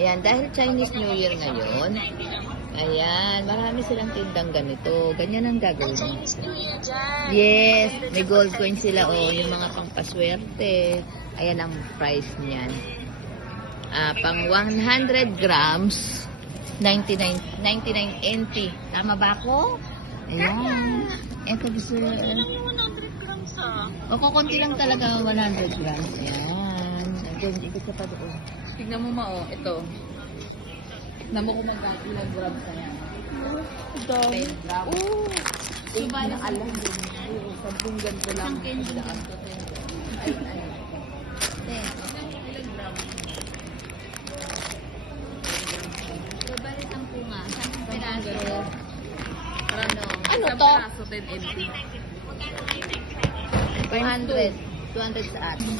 Ayan, dahil Chinese New Year ngayon, ayan, marami silang tindang ganito. Ganyan ang gagawin. Chinese New Year dyan. Yes, may gold coin sila o yung mga pangpaswerte. Ayan ang price niyan. Pang 100 grams, 99 NT. Tama ba ako? Ayan. Ito gusto. Ilang yung 100 grams O kukunti lang talaga 100 grams. Ayan. Again, ikot ka pa doon. Tignan mo ma, ito. Tignan mo kung ilang grams na yan. 10 grams. Oh. Diba na alam din. Oo, 10 ganito lang. Isang kilo. Ilang grams? So, bali 10 nga. 10 piraso. Ano to? 200. 200 sa atin.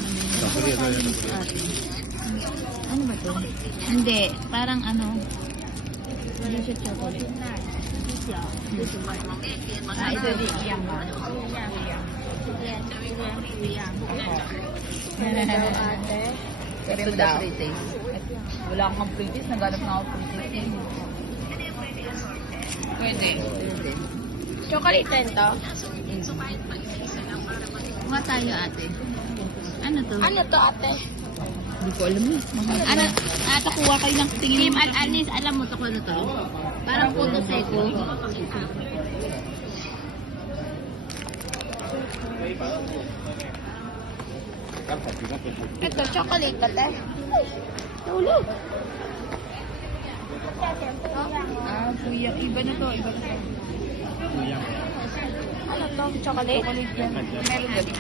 Ano ba to? Hindi. Parang ano. Ano siya chocolate? Ito di iyang ba? Ito daw. Wala akong pre-taste. Naghanap na ako pre-taste. Pwede. Chocolate din to? Kuha tayo ate. Ano to? Ano to ate? Hindi ko alam eh. Ano? Ate, kuha kayo ng tingin. Kim at Alice, alam mo to kung ano to? Parang puto seko. Ito, chocolate ate. Tulog. Kuya. Iba na to. Iba na to. Ano to? Chocolate? Meron gabi.